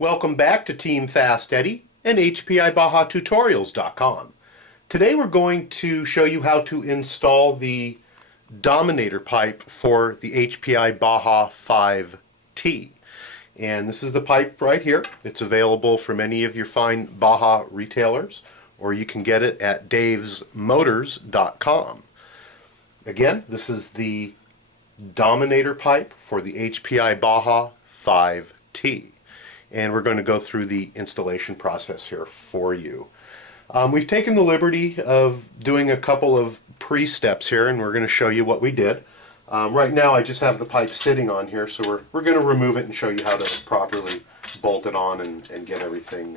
Welcome back to Team FastEddy and HPI Baja Tutorials.com. Today we're going to show you how to install the Dominator pipe for the HPI Baja 5T. And this is the pipe right here. It's available from any of your fine Baja retailers, or you can get it at davesmotors.com. Again, this is the Dominator pipe for the HPI Baja 5T. And we're going to go through the installation process here for you. We've taken the liberty of doing a couple of pre-steps here, and we're going to show you what we did. Right now I just have the pipe sitting on here, so we're going to remove it and show you how to properly bolt it on and get everything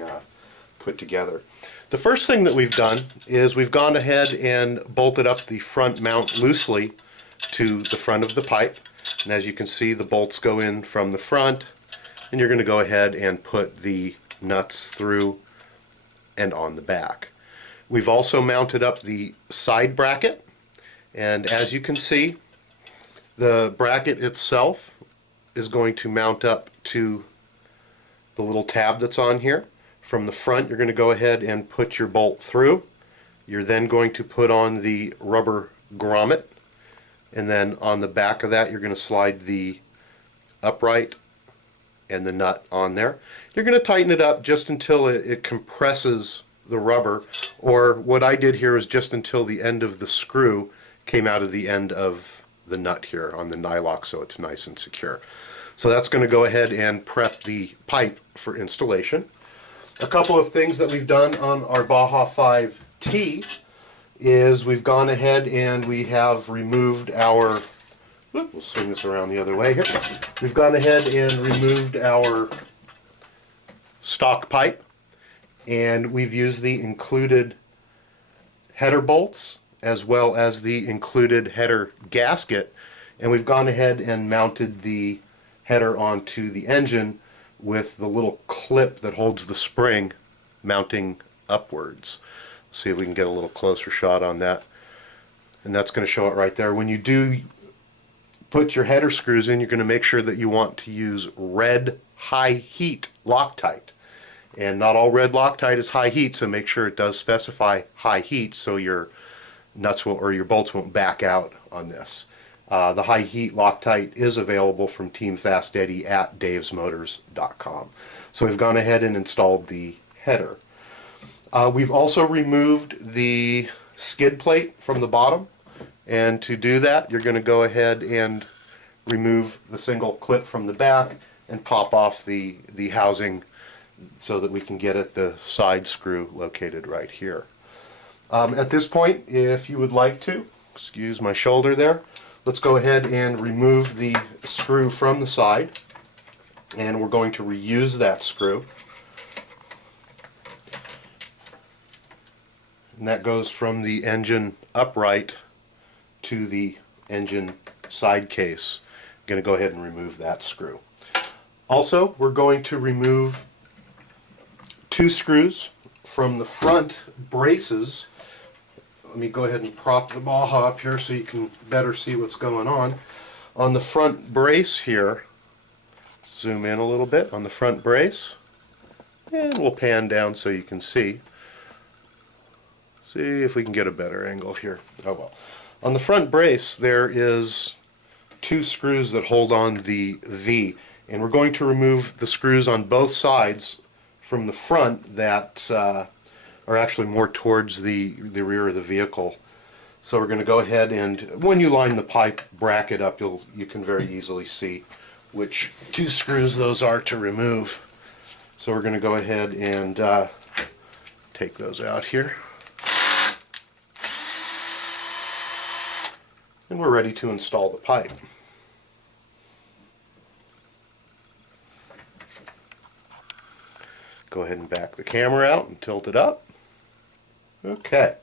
put together. The first thing that we've done is we've gone ahead and bolted up the front mount loosely to the front of the pipe. And as you can see, the bolts go in from the front, and you're going to go ahead and put the nuts through and on the back. We've also mounted up the side bracket, and as you can see, the bracket itself is going to mount up to the little tab that's on here. From the front, you're going to go ahead and put your bolt through. You're then going to put on the rubber grommet, and then on the back of that you're going to slide the upright and the nut on there. You're going to tighten it up just until it compresses the rubber, or what I did here is just until the end of the screw came out of the end of the nut here on the nylock, so it's nice and secure. So that's going to go ahead and prep the pipe for installation. A couple of things that we've done on our Baja 5T is we've gone ahead and we have removed our, we'll swing this around the other way here. We've gone ahead and removed our stock pipe, and we've used the included header bolts as well as the included header gasket, and we've gone ahead and mounted the header onto the engine with the little clip that holds the spring mounting upwards. Let's see if we can get a little closer shot on that, and that's going to show it right there. When you do put your header screws in, you're going to make sure that you want to use red high heat Loctite. And not all red Loctite is high heat, so make sure it does specify high heat so your nuts will, or your bolts won't back out on this. The high heat Loctite is available from Team FastEddy at davesmotors.com. So we've gone ahead and installed the header. We've also removed the skid plate from the bottom. And to do that, you're going to go ahead and remove the single clip from the back and pop off the housing so that we can get at the side screw located right here. At this point, if you would like to, excuse my shoulder there, let's go ahead and remove the screw from the side, and we're going to reuse that screw. And that goes from the engine upright to the engine side case. I'm going to go ahead and remove that screw. Also, we're going to remove two screws from the front braces. Let me go ahead and prop the Baja up here so you can better see what's going on. On the front brace here, zoom in a little bit on the front brace, and we'll pan down so you can see. See if we can get a better angle here. Oh well. On the front brace there is two screws that hold on the V, and we're going to remove the screws on both sides from the front that are actually more towards the rear of the vehicle. So we're going to go ahead and, when you line the pipe bracket up, you can very easily see which two screws those are to remove. So we're going to go ahead and take those out here. And we're ready to install the pipe. Go ahead and back the camera out and tilt it up. Okay.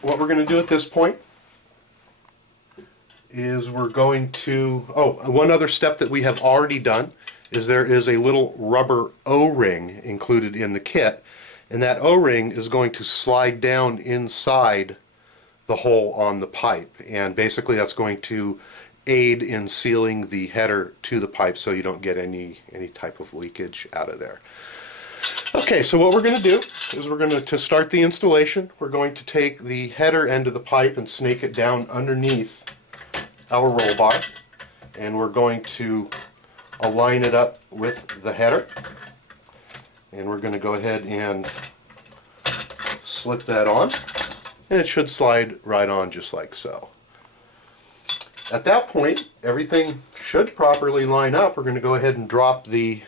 What we're going to do at this point is we're going to, one other step that we have already done is there is a little rubber O-ring included in the kit, and that O-ring is going to slide down inside the hole on the pipe, and basically that's going to aid in sealing the header to the pipe so you don't get any type of leakage out of there. Okay, so what we're going to do is we're going to start the installation, we're going to take the header end of the pipe and snake it down underneath our roll bar, and we're going to align it up with the header, and we're going to go ahead and slip that on, and it should slide right on just like so. At that point, everything should properly line up. We're going to go ahead and drop the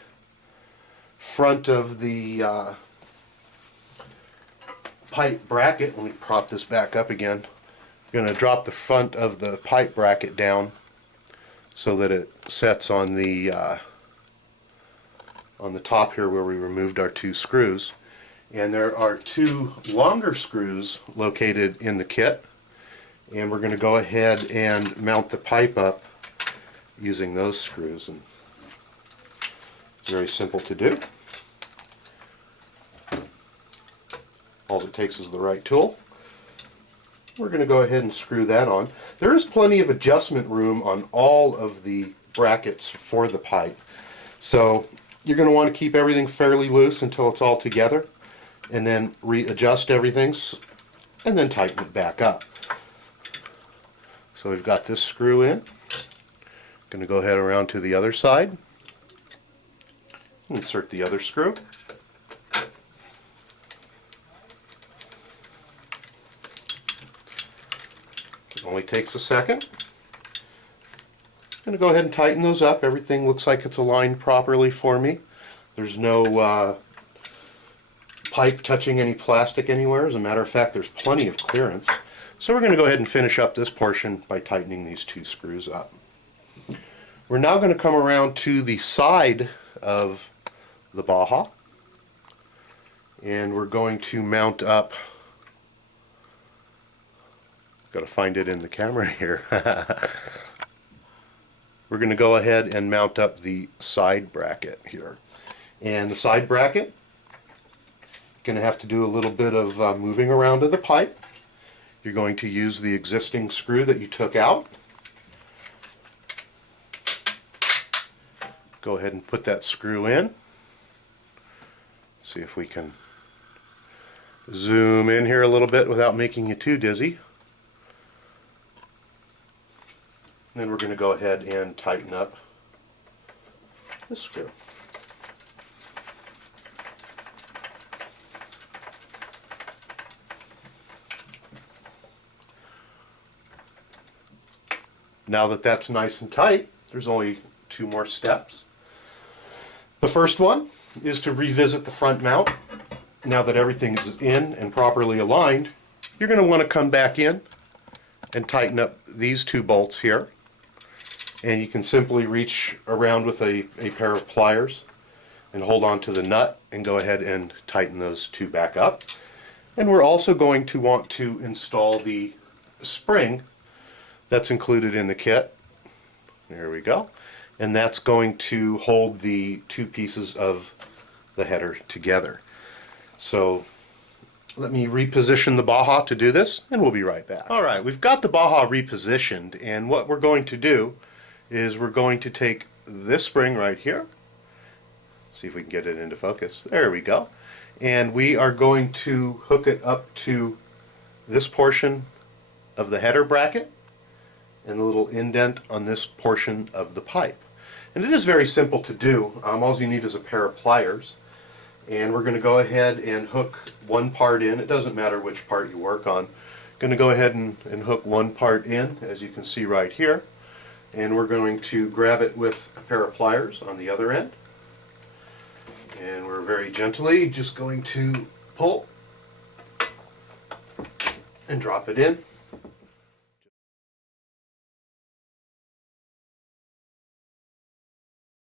front of the pipe bracket. Let me prop this back up again. I'm going to drop the front of the pipe bracket down so that it sets on the top here where we removed our two screws. And there are two longer screws located in the kit, and we're going to go ahead and mount the pipe up using those screws, and it's very simple to do. All it takes is the right tool. We're going to go ahead and screw that on. There is plenty of adjustment room on all of the brackets for the pipe, so you're going to want to keep everything fairly loose until it's all together, and then readjust everything and then tighten it back up. So we've got this screw in. Going to go ahead around to the other side. Insert the other screw. It only takes a second. I'm going to go ahead and tighten those up. Everything looks like it's aligned properly for me. There's no pipe touching any plastic anywhere. As a matter of fact, there's plenty of clearance. So we're going to go ahead and finish up this portion by tightening these two screws up. We're now going to come around to the side of the Baja, and we're going to mount up, got to find it in the camera here. We're going to go ahead and mount up the side bracket here. And the side bracket, going to have to do a little bit of moving around of the pipe. You're going to use the existing screw that you took out. Go ahead and put that screw in. See if we can zoom in here a little bit without making you too dizzy. And then we're going to go ahead and tighten up this screw. Now that that's nice and tight, there's only two more steps. The first one is to revisit the front mount. Now that everything is in and properly aligned, you're going to want to come back in and tighten up these two bolts here. And you can simply reach around with a pair of pliers and hold on to the nut and go ahead and tighten those two back up. And we're also going to want to install the spring that's included in the kit. There we go. And that's going to hold the two pieces of the header together. So let me reposition the Baja to do this, and we'll be right back. Alright, we've got the Baja repositioned, and what we're going to do is we're going to take this spring right here, see if we can get it into focus, there we go, and we are going to hook it up to this portion of the header bracket and the little indent on this portion of the pipe. And it is very simple to do. All you need is a pair of pliers, and we're going to go ahead and hook one part in. It doesn't matter which part you work on. Going to go ahead and hook one part in, as you can see right here, and we're going to grab it with a pair of pliers on the other end, and we're very gently just going to pull and drop it in.